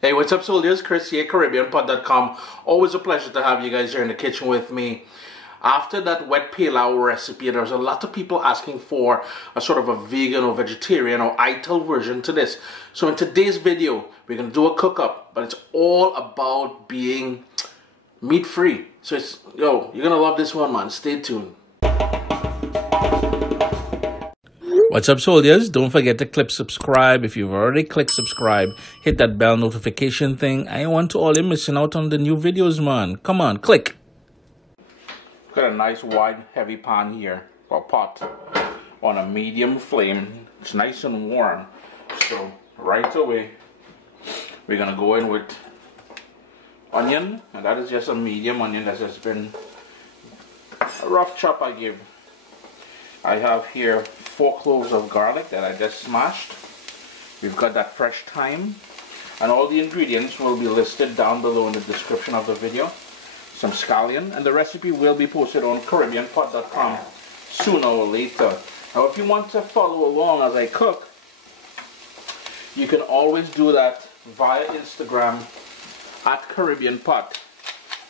Hey, what's up, soldiers? Chris here, CaribbeanPot.com. Always a pleasure to have you guys here in the kitchen with me. After that wet pilau recipe, there was a lot of people asking for a sort of a vegan or vegetarian or Ital version to this. So in today's video, we're going to do a cook-up, but it's all about being meat-free. So it's, you're going to love this one, man. Stay tuned. What's up, soldiers? Don't forget to click subscribe. If you've already clicked subscribe, hit that bell notification thing. I want to all you missing out on the new videos, man. Come on, click. Got a nice wide heavy pan here, or pot, on a medium flame. It's nice and warm. So right away, we're gonna go in with onion, and that is just a medium onion that has been a rough chop I give. I have here 4 cloves of garlic that I just smashed. We've got that fresh thyme, and all the ingredients will be listed down below in the description of the video. Some scallion, and the recipe will be posted on CaribbeanPot.com sooner or later. Now if you want to follow along as I cook, you can always do that via Instagram at CaribbeanPot.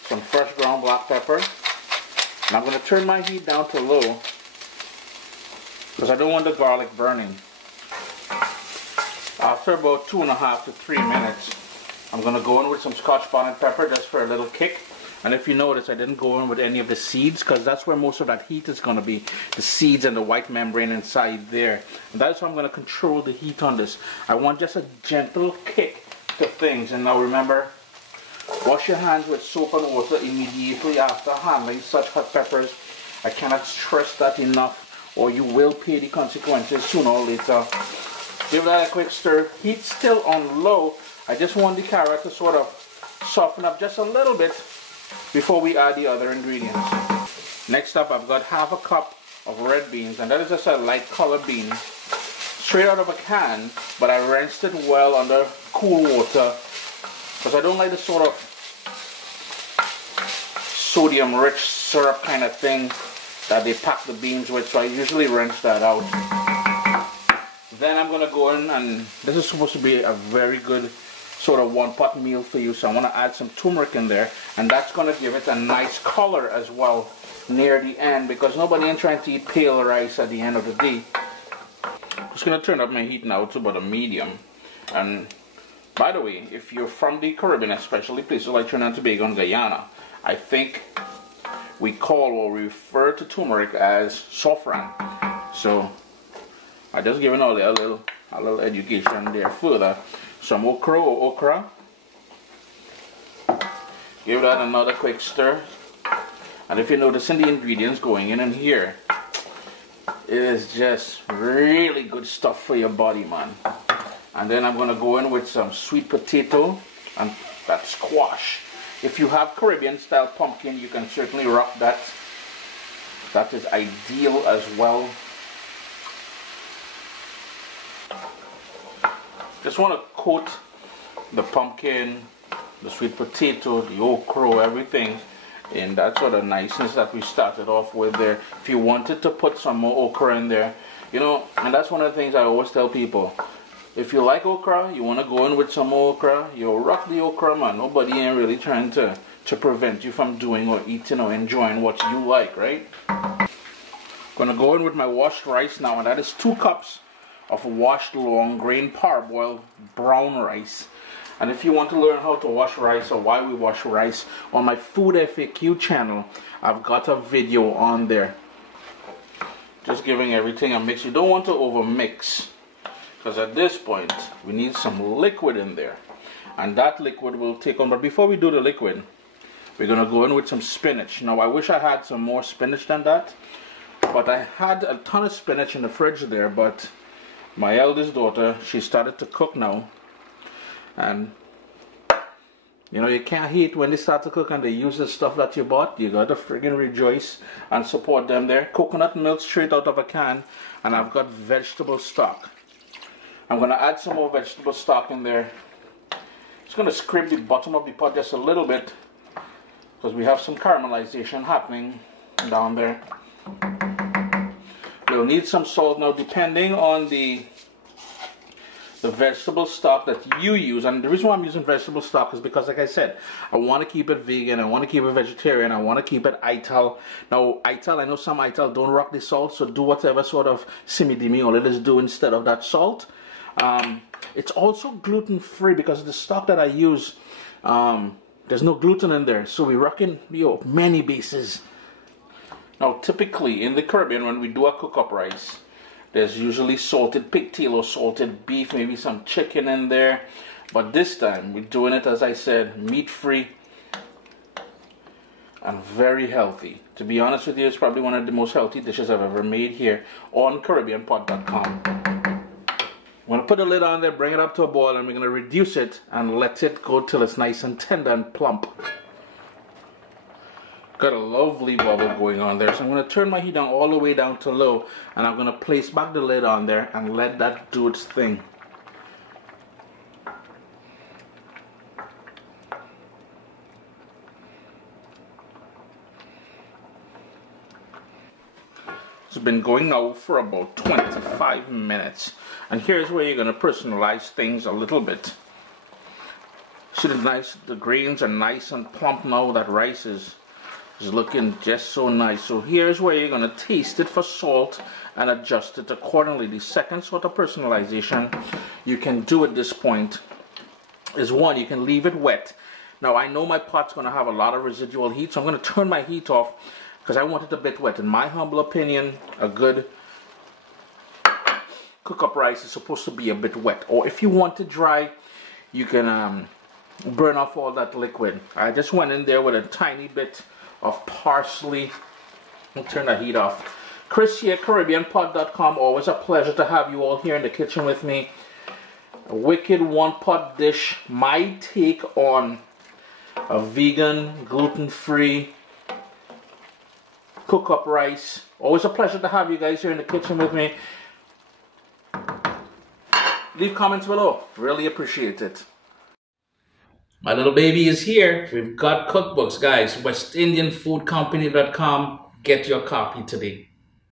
Some fresh ground black pepper, and I'm going to turn my heat down to low because I don't want the garlic burning. After about 2.5 to 3 minutes, I'm going to go in with some scotch bonnet pepper just for a little kick. And if you notice, I didn't go in with any of the seeds because that's where most of that heat is going to be. The seeds and the white membrane inside there. And that's why I'm going to control the heat on this. I want just a gentle kick to things. And now remember, wash your hands with soap and water immediately after handling such hot peppers. I cannot stress that enough, or you will pay the consequences sooner or later. Give that a quick stir. Heat still on low. I just want the carrot to sort of soften up just a little bit before we add the other ingredients. Next up, I've got 1/2 cup of red beans, and that is just a light colored bean, straight out of a can, but I rinsed it well under cool water because I don't like the sort of sodium rich syrup kind of thing that they pack the beans with, so I usually rinse that out. Then I'm going to go in, and this is supposed to be a very good sort of one-pot meal for you, so I want to add some turmeric in there, and that's going to give it a nice color as well near the end, because nobody ain't trying to eat pale rice at the end of the day. I'm just going to turn up my heat now to about a medium. And by the way, if you're from the Caribbean, especially places like Trinidad and Tobago and Guyana, I think we call or refer to turmeric as saffron. So I just given all a little education there further. Some okra. Give that another quick stir. And if you notice in the ingredients going in here, it is just really good stuff for your body, man. And then I'm going to go in with some sweet potato and that squash. If you have Caribbean style pumpkin, you can certainly rock that. That is ideal as well. Just want to coat the pumpkin, the sweet potato, the okra, everything in that sort of niceness that we started off with there. If you wanted to put some more okra in there, you know, and that's one of the things I always tell people. If you like okra, you want to go in with some okra, you'll rock the okra, man. Nobody ain't really trying to prevent you from doing or eating or enjoying what you like, right? I'm going to go in with my washed rice now, and that is 2 cups of washed long grain parboiled brown rice. And if you want to learn how to wash rice or why we wash rice, on my food FAQ channel, I've got a video on there. Just giving everything a mix. You don't want to over mix, because at this point we need some liquid in there, and that liquid will take on. But before we do the liquid, we're going to go in with some spinach. Now I wish I had some more spinach than that, but I had a ton of spinach in the fridge there, but my eldest daughter, she started to cook now, and you know, you can't hate when they start to cook and they use the stuff that you bought. You gotta friggin' rejoice and support them there. Coconut milk straight out of a can, and I've got vegetable stock. I'm gonna add some more vegetable stock in there. Just gonna scrape the bottom of the pot just a little bit because we have some caramelization happening down there. We'll need some salt now, depending on the the vegetable stock that you use. And the reason why I'm using vegetable stock is because, like I said, I want to keep it vegan, I want to keep it vegetarian, I want to keep it Ital. Now, Ital, I know some Ital don't rock the salt, so do whatever sort of simi-dimi or let us do instead of that salt. It's also gluten-free because the stock that I use, there's no gluten in there, so we're rocking many bases. Now, typically in the Caribbean, when we do a cook-up rice, there's usually salted pigtail or salted beef, maybe some chicken in there. But this time, we're doing it, as I said, meat-free and very healthy. To be honest with you, it's probably one of the most healthy dishes I've ever made here on CaribbeanPot.com. I'm going to put the lid on there, bring it up to a boil, and we're going to reduce it and let it go till it's nice and tender and plump. Got a lovely bubble going on there, so I'm going to turn my heat down all the way down to low, and I'm going to place back the lid on there and let that do its thing. It's been going now for about 25 minutes, and here's where you're going to personalize things a little bit. See the grains are nice and plump now. That rice is looking just so nice. So here's where you're going to taste it for salt and adjust it accordingly. The second sort of personalization you can do at this point is, one, you can leave it wet. Now, I know my pot's going to have a lot of residual heat, so I'm going to turn my heat off because I want it a bit wet. In my humble opinion, a good cook-up rice is supposed to be a bit wet. Or if you want it dry, you can burn off all that liquid. I just went in there with a tiny bit of parsley. I'll turn the heat off. Chris here, CaribbeanPot.com. Always a pleasure to have you all here in the kitchen with me. A wicked one-pot dish. My take on a vegan, gluten-free cook-up rice. Always a pleasure to have you guys here in the kitchen with me. Leave comments below. Really appreciate it. My little baby is here. We've got cookbooks, guys. WestIndianFoodCompany.com. Get your copy today.